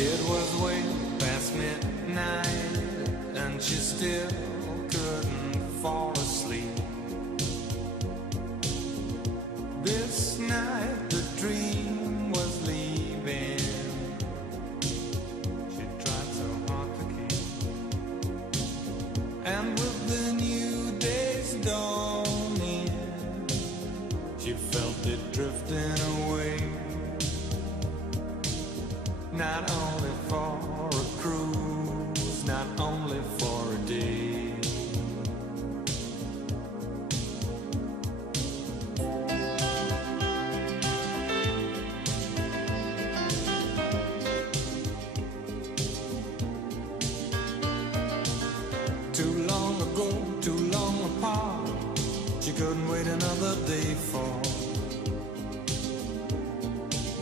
It was way past midnight, and she still couldn't fall asleep. This night the dream was leaving. She tried so hard to keep. And with the new day's dawning, she felt it drifting away. Not only for a cruise, not only for a day. Too long ago, too long apart, she couldn't wait another day for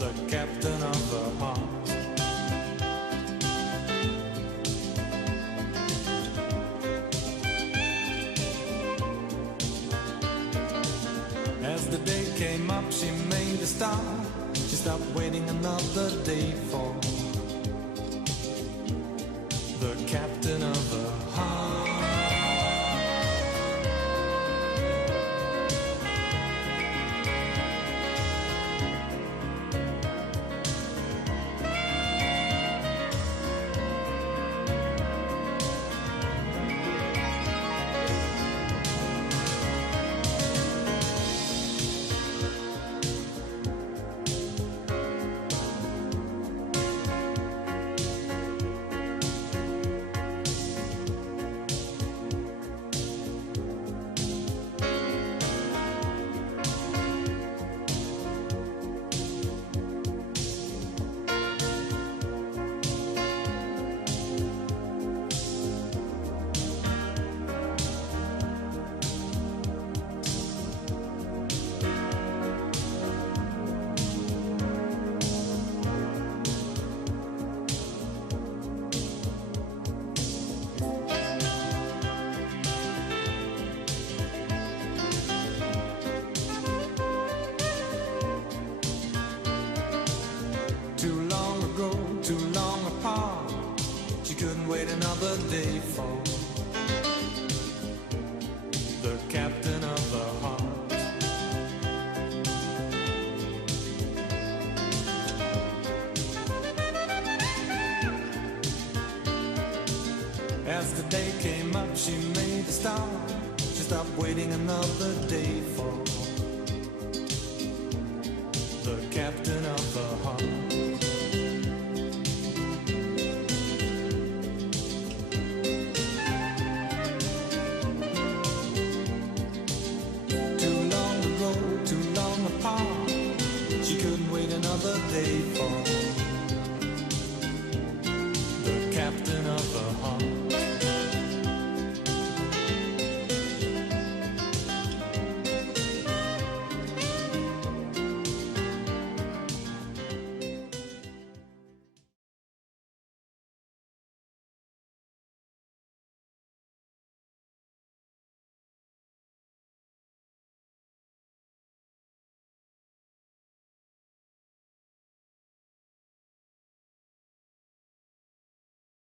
the captain of her heart. As the day came up, she made a start. She stopped waiting another day for the captain of her heart. Too long ago, too long apart, she couldn't wait another day for the captain of her heart. As the day came up, she made a start. She stopped waiting another day for